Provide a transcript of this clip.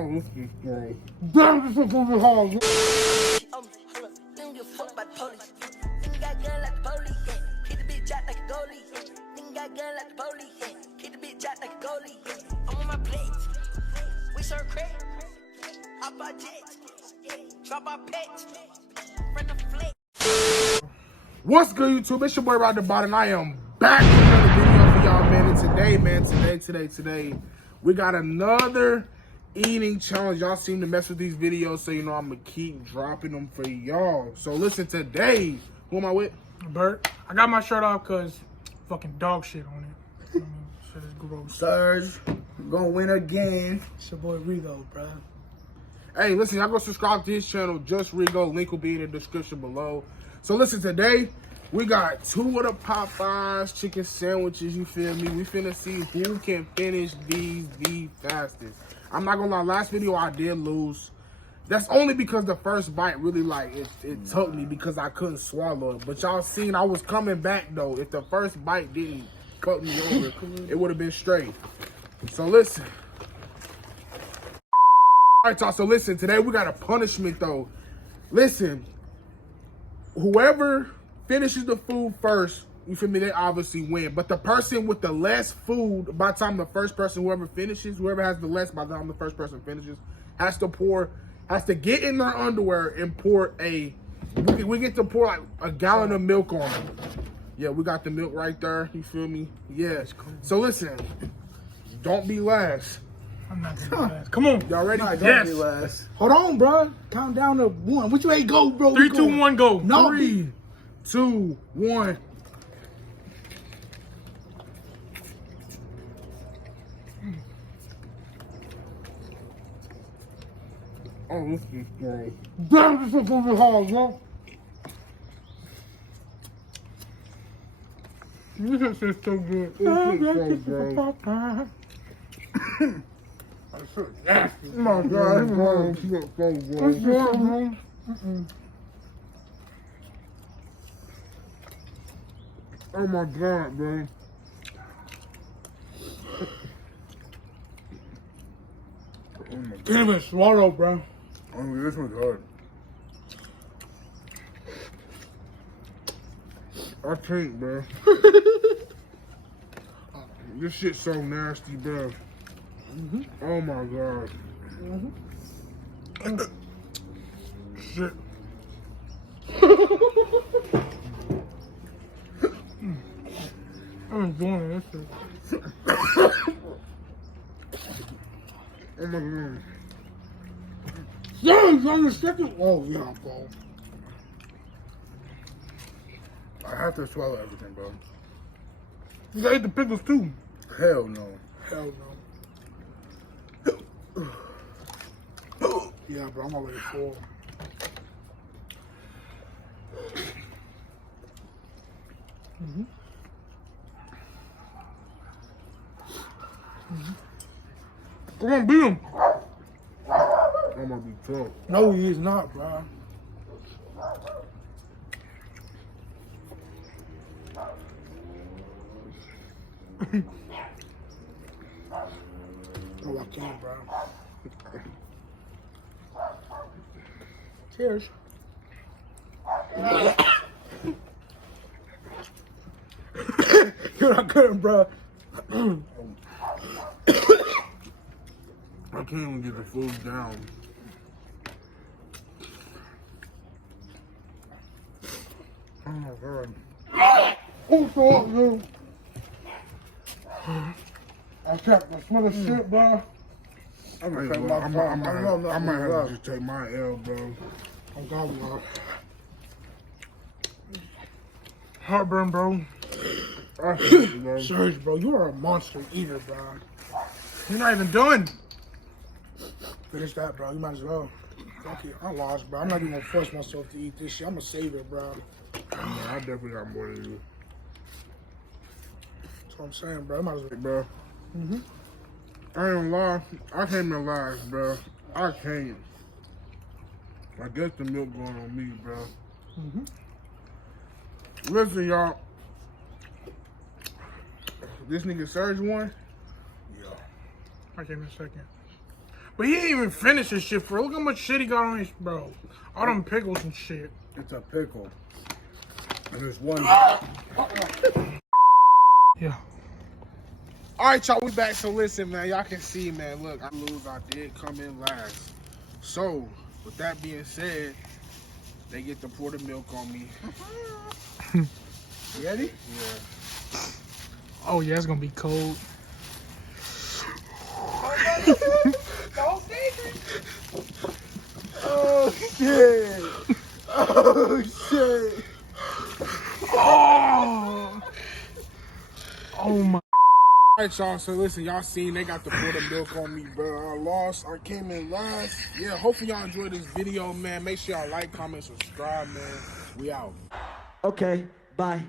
Oh, this is gay. Damn, this is gonna be hard. Hold up, don't give a fuck about the police. Nigga got gun like the police, yeah. Keep the bitch out like a goalie, yeah. Nigga got gun like the police, yeah. Keep the bitch out like a goalie, yeah. I'm on my plate. We serve crack. Hop our jets. Drop our pets. Run the flick. What's good, YouTube? It's your boy Rod the Bot, and I am back with another video for y'all, man. And today, we got another eating challenge. Y'all seem to mess with these videos, so you know I'm gonna keep dropping them for y'all. So listen, today, who am I with? Bert, I got my shirt off because fucking dog shit on it. I mean, shit is gross. Surge, gonna win again. It's your boy Rigo, bro. Hey, listen, y'all go subscribe to his channel, Just Rigo. Link will be in the description below. So listen, today, we got 2 of the Popeyes chicken sandwiches, you feel me? We finna see who can finish these the fastest. I'm not gonna lie, last video I did lose. That's only because the first bite really, like, it took me because I couldn't swallow it. But y'all seen I was coming back, though. If the first bite didn't cut me over, it would have been straight. So listen. All right, y'all, so listen, today we got a punishment, though. Listen, whoever finishes the food first, you feel me, they obviously win. But the person with the less food, by the time the first person, whoever has the less, by the time the first person finishes, has to get in their underwear and pour we get to pour like a gallon of milk on them. Yeah, we got the milk right there, you feel me? Yeah. So listen, don't be last. I'm not gonna be last. Come on. Y'all ready? Nah, don't Yes. be last. Hold on, bro. Count down to 1. What you ain't go, bro? 3, 2, 1, go. No. 3, 2, 1. Oh, this is gay. Damn, this is gonna be hard, bro. This is so good. This is so good. That's so nasty. Oh my God, this is so good. Oh my God, bro. Can't even swallow, bro. Oh, this one's hard. I can't, bro. This shit's so nasty, bro. Oh my God. Shit. I'm enjoying this shit. Oh my God. Yes, on the second. Oh yeah, bro. I have to swallow everything, bro. You ate the pickles too. Hell no. Hell no. Yeah, bro, I'm already full. Come on, beat him. I'm gonna be tough. No, he is not, bro. Oh, I can't, bro. Cheers. You're not good, bro. I can't even get the food down. Oh my God. Who's up, dude? I smell the shit, bro. I'm gonna Hey, take bro, my I might have to just take my L, bro. Oh God, bro. Heartburn, bro. I hate you, bro. Serge, bro, you are a monster eater, bro. You're not even done. Finish that, bro. You might as well. Fuck it. I lost, bro. I'm not even gonna force myself to eat this shit. I'm gonna save it, bro. I definitely got more than you. That's what I'm saying, bro. I might as well, bro. I ain't gonna lie. I can't even lie, bro. I can't. I guess the milk going on me, bro. Listen, y'all. This nigga Surge won? I came in second. But he ain't even finished his shit, bro. Look how much shit he got on his, bro. All them pickles and shit. It's a pickle. And there's one. Yeah. All right, y'all, we back. So listen, man, y'all can see, man, look, I lose, I did come in last. So, with that being said, they get to pour the milk on me. You ready? Yeah. Oh, yeah, it's gonna be cold. Oh, shit. Oh, shit. Oh! Oh, my. All right, y'all, so listen, y'all seen they got to pour the milk on me, bro. I lost, I came in last. Yeah, hopefully y'all enjoyed this video, man. Make sure y'all like, comment, subscribe, man. We out. Okay, bye.